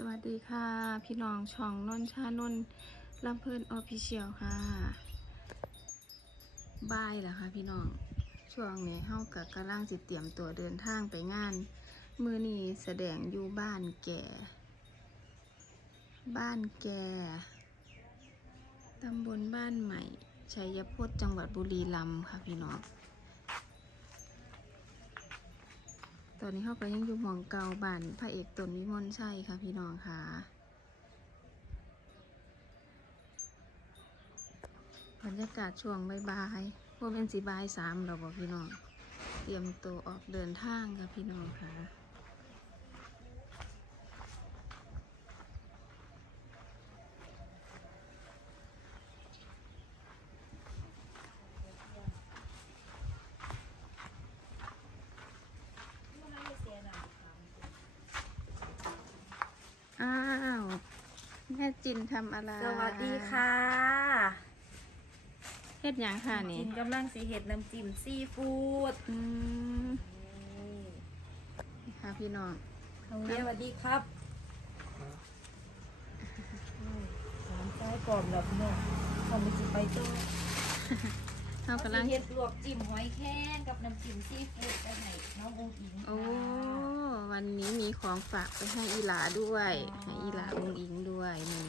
สวัสดีค่ะ พี่น้องช่องนนชานนลำเพลินออฟฟิเชียลค่ะบายแล้วค่ะพี่น้อง ช่วงนี้เฮากับกำลังจิเตรียมตัวเดินทางไปงาน มือนี้แสดงอยู่บ้านแก่ บ้านแก่ตำบลบ้านใหม่ชัยพจน์จังหวัดบุรีรัมย์ค่ะพี่น้อง ต อนนี้เขาก็ยังอยู่หมองเก่าบ้านพระเอกตนวิมลชัยค่ะพี่น้องค่ะบรรยากาศช่วงบ่ายๆพวกเป็นสีบายสามเราบอกพี่น้อง เตรียมตัวออกเดินทางค่ะพี่น้องค่ะ อ้าว แม่ จินทำอะไรสวัสดีค่ะเฮ็ดหยังค่ะนี่จินกำลังสีเห็ดน้ำจิ้มซีฟู้ดอืมนี่ค่ะพี่น้องน้องเรียสวัสดีครับร้านซ้ายกรอบแล้วพี่น้องทำไปจิไปตัวเขากำลังเห็ดลวกจิ้มหอยแครงกับน้ำจิ้มซีฟู้ดไปให้น้ององอิงโอ้ วันนี้มีของฝากไปให้อีหลาด้วยอ๋อให้อีหลาองอิงด้วยนี่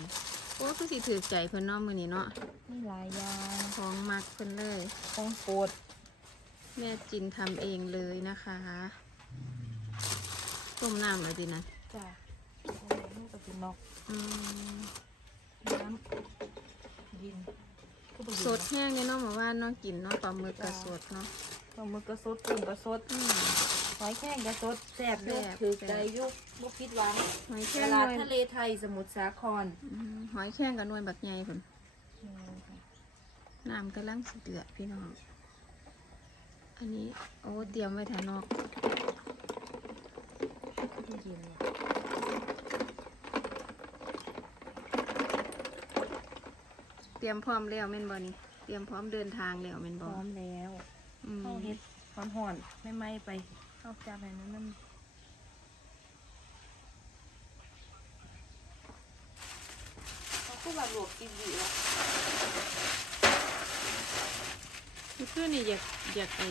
โอ้คือสิถือใจเพิ่นเนาะมื้อนี้เนาะนี่หลายอย่างของมักเพิ่นเลยของโปรดแม่จินทำเองเลยนะคะต้มน้ำเลยดีนะจ้ะลูกกับจินนอกอืมน้ำยินก็บ่ยินสดแห้งเนี่ยเนาะหมาว่าเน้องกินเนาะปลาหมึกกระสดเนาะปลาหมึกกระสดกุ้งกระสดอืม หอยแครงกระสดแซ่บยุกแซ่บ ถือใจยุกบุพิดหวังหอยแคตรงลาดหน่วยทะเลไทยสมุทรสาครอืมหอยแครงกับหน่วยบักใหญ่พุ่นน้ำกำลังสิเดือดพี่น้อง อันนี้โอ้เตรียมไว้ทานอกเย็นเตรียมพร้อมแล้วแม่นบ่นี่เตรียมพร้อมเดินทางแล้วแม่นพบ่ร้อมแล้วอืมเข้าเฮ็ดห่อนห่อนๆไม่ไหม้ไป เข้าจานไหนนั้นน้ำเขาก็แบบลวกกินดีแล้วคือคือนี่อยากอยากไอ้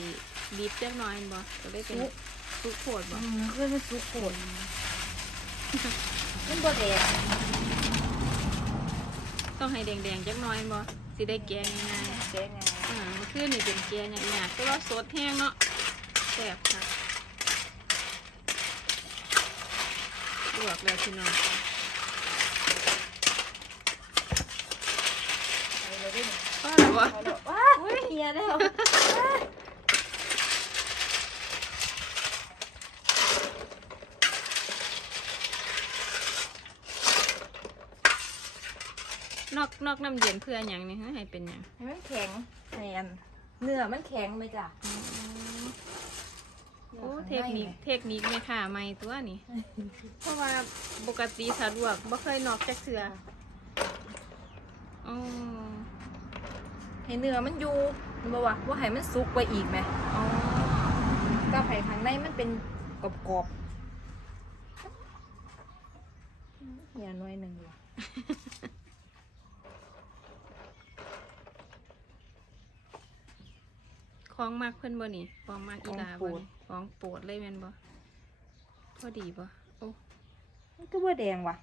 ดิบจักหน่อยแม่นบ่ก็ได้เป็นซุปโคดบ่เพื่อนมันซุปโกดมันบ่แดงต้องให้แดงๆจักหน่อยแม่นบ่สิได้แกงง่ายแดงไงๆอ่าเมื่อคืนนี่เป็นแกงยากๆแต่ว่าสดแห้งเนาะแซ่บค่ะ ลวกแล้วพี่น้องไปเลยดิก็แล้วบ่เอาแล้วว้าเฮียแล้วนอกนอกน้ำเย็นเพื่ออย่างนี้ให้เป็นอย่างให้มันแข็งแทนเนื้อมันแข็งไหมจ้ะ โอ้เทคนิคเทคนิคไม่ค่ะไม่ตัวนี่ เพราะว่าปกติสะดวกบ่เคยนอกจักเสืออ๋อให้เนื้อมันอยู่บ่วะว่าให้มันสุกไปอีกไหมอ๋อก็ไผ่ข้างในมันเป็นกรอบๆอย่าน้อยหนึ่งอ ยู่ของมากเพิ่นบ่นี่ของมากอีหลาบ่นี่ของโปรดเลยแม่นบ่พอดีบ่โอ้มันก็ว่าแดงว่ะ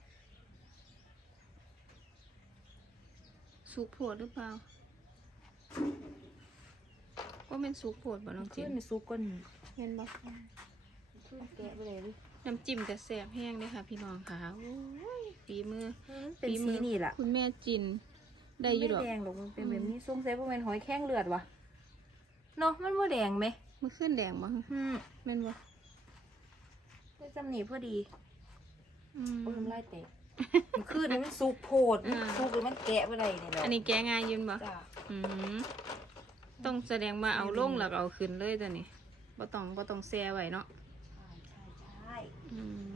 สุกโพดหรือเปล่าว่าเป็นสุกโพดบ่น้องจิขึ้นนสุกก้นแม่นบ่ขึ้นแกะไปเลยดิน้ำจิ้มจะแซ่บแห้งเลยค่ะ พี่น้องค่ะโอ้ยฝีมือเป็นสีนี่แหละคุณแม่จิน ได้อยู่ดอกไม่แดงหรอกมันเป็นแบบนี้ส้มเซฟเป็นหอยแข้งเลือดว่ะ เนาะมันว่าแดงไหมมันขึ้นแดงบ่ฮะอืมแม่นบ่ได้จำหนีพอดีอืมโอ้ยน้ำลายแตกมันขึ้นนี่มันสุกโพดอ่าสุกหรือมันแกะไปเลยเนี่ยแหละอันนี้แกง่ายอยืนบ่จ้ะอืมต้องแสดงว่าเอาลงแล้วก็เอาขึ้นเลยตัวนี้บ่ต้องบ่ต้องแช่ไว้เนาะใช่ใช่อืม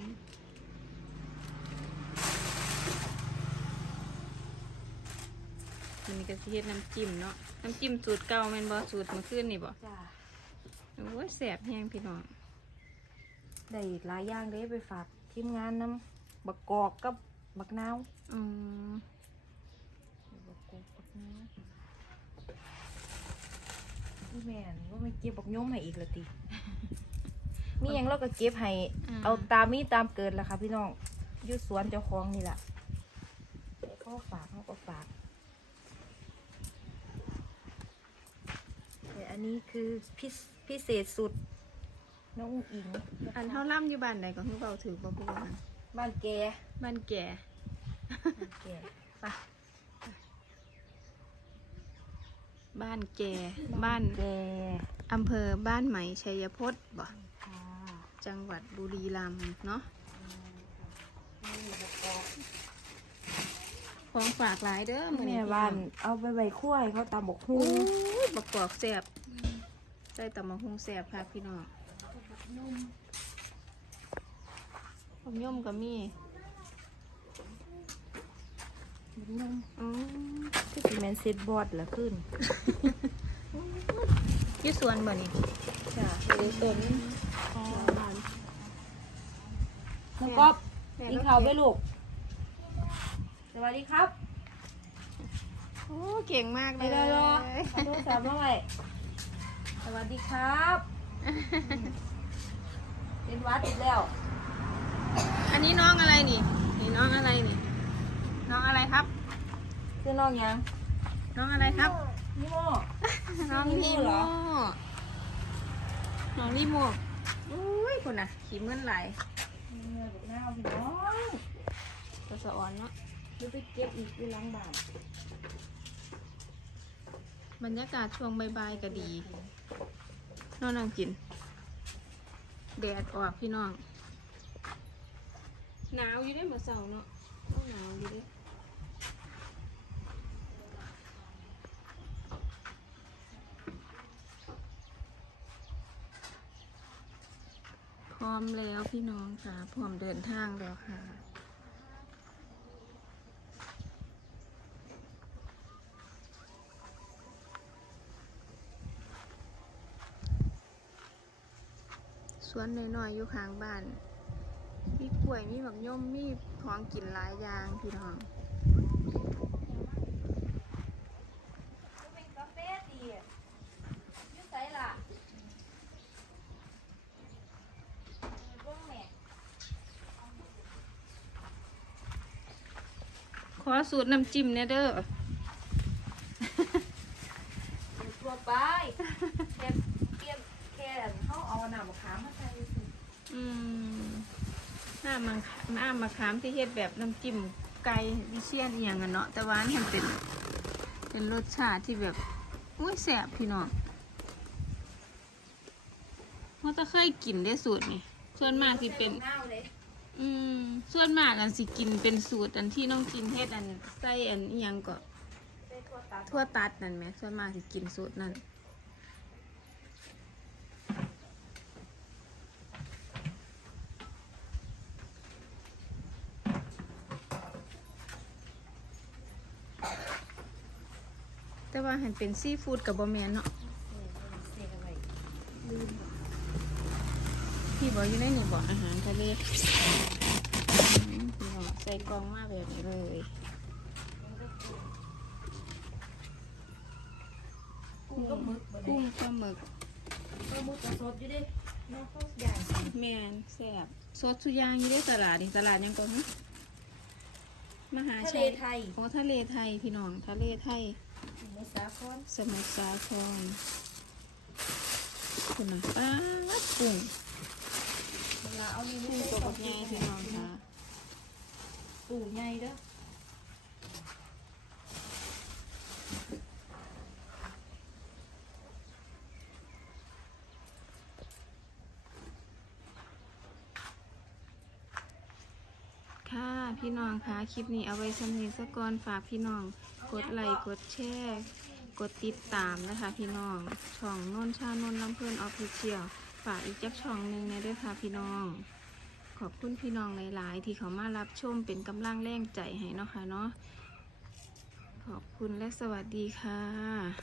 อันนี้ก็สิเฮ็ดน้ำจิ้มเนาะน้ำจิ้มสูตรเก่าแม่นบ่สูตรเมื่อคืนนี่บ่จ้าโอ้ยแซ่บแฮงพี่น้องได้อีกหลายอย่างเลยไปฝากทีมงานน้ำบักกอกกับบักนาวอืมบักกอกบักนาวพี่แม่นว่าไม่เก็บบักย่อมให้อีกละติมีหยังเราก็เก็บให้เอาตามมีตามเกิดละค่ะพี่น้องอยุสวนเจ้าของนี่แหละเขาฝากเขาก็ฝาก แต่อันนี้คือพิเศพิเศษสุด น้องอุ๋งอิงอันเท่าล่ำอยู่บ้านใดก็คือเบาถือบ่พูดนะบ้านแกบ้านแก่ บ้านแกไปบ้านแก่ บ้านแกอำเภอบ้านใหม่ชัยพจน์บ่ ค่ะจังหวัดบุรีรัมย์เนาะ นี่บักกอก ของฝากหลายเด้อมื้อแม่นี้บ้านเอาไปใบขั้วให้เขาตำบกฮูโอ้ยบักกอกแซ่บใส่ตำมะฮุงแซ่บค่ะพี่น้องผมย่อมก็มีนุ่มอ๋อก็สิแมนเซตบอร์ดละขึ้นอยู่สวนบ่นี่จ้ะเดี๋ยวต้นอ๋อน้องก๊อฟแม่กินข้าวไปลูกส วัสดีครับโอ้เก่งมากเลไปยเลยรอเอาโทรศัพท์มาไว้สวัสดีครับเป็นหวัดอีกแล้ว อันนี้น้องอะไรนี่ นี่น้องอะไรนี่ น้องอะไรครับ คือน้องยังน้องอะไรครับ นี่โม น้องนิลีโม่โมเหรอน้องลีโมอุ้ยคุณน่ะ ขี้เมื่อนไหลเงินหน้าพี่น้อง ตัวสะออนเนาะ เดี๋ยวไปเก็บอีกอยู่หลังบ้านบรรยากาศช่วงบ่ายๆก็ดีน้องนางกิน แดดออกพี่น้อง หนาวอยู่ได้เมื่อเสาร์เนาะต้องหนาวอยู่เด้พร้อมแล้วพี่น้องค่ะ พร้อมเดินทางแล้วค่ะ สวนน้อยๆอยู่ข้างบ้าน มีกล้วย มีบักย่อมมีของกินหลายอย่างพี่น้องเป็นกาแฟดีออยู่ไสล่ะเบิ่งแม่ขอสูตรน้ำจิ้มเนี่ยเด้อ อยู่ทั่วไปแค่เปลี่ยนแค่เขาเอาน้ำมะขามมาใส่สิ อืมน้ำมันน้ำมะ ขามที่เฮ็ดแบบน้ำจิ้มไก่ดิเชียนเอหย่างกันเนาะแต่ว่านี่มันเป็น เป็นรสชาติที่แบบอุ้ยแสบพี่น้องว่าจะเคยกินได้สูตรนี่ส่วนมากสิเป็น อืมส่วนมากอันสิกินเป็นสูตรอันที่น้องกินเฮ็ดอันใส่อันอหยังก็ทั่วตัดนั่นไหมส่วนมากสิกินสูตรนั่น ว่าเห็นเป็นซีฟู้ดกับบะแมนเนาะเสียกันไปพี่บอกอยู่ในนี่บอกอาหารทะเลอืมพี่บอกใส่กล่องมาแบบนี้เลยกุ้งก็มึกบ่ได้กุ้งปลาหมึกก็มึกกับสดอยู่ดิเน้องเขาใหญ่แมนแซ่บสดสุดอยางอยู่ในตลาดนี่ตลาดยังก่อนฮะมหาทะเลชัยไทยโอ้ทะเลไทยพี่น้องทะเลไทย ในสาครสมุทรสาครคุณนะป้าดกุ้งเวลาเอานี่กุ้งตัวบักใหญ่พี่น้องค่ะตู้ใหญ่เด้อ ค่ะ พี่น้องคะคลิปนี้เอาไว้สำเนีสกอนฝากพี่น้อง กดไลค์กดแชร์กดติดตามนะคะ พี่น้อง ช่องนนชานนลำเพลินออฟฟิเชียลฝากอีกจักช่องหนึ่งนะด้วยค่ะพี่น้อง ขอบคุณพี่น้องหลาย ๆ ที่เขามารับชมเป็นกำลังแรงใจให้เนาะค่ะเนาะขอบคุณและสวัสดีค่ะ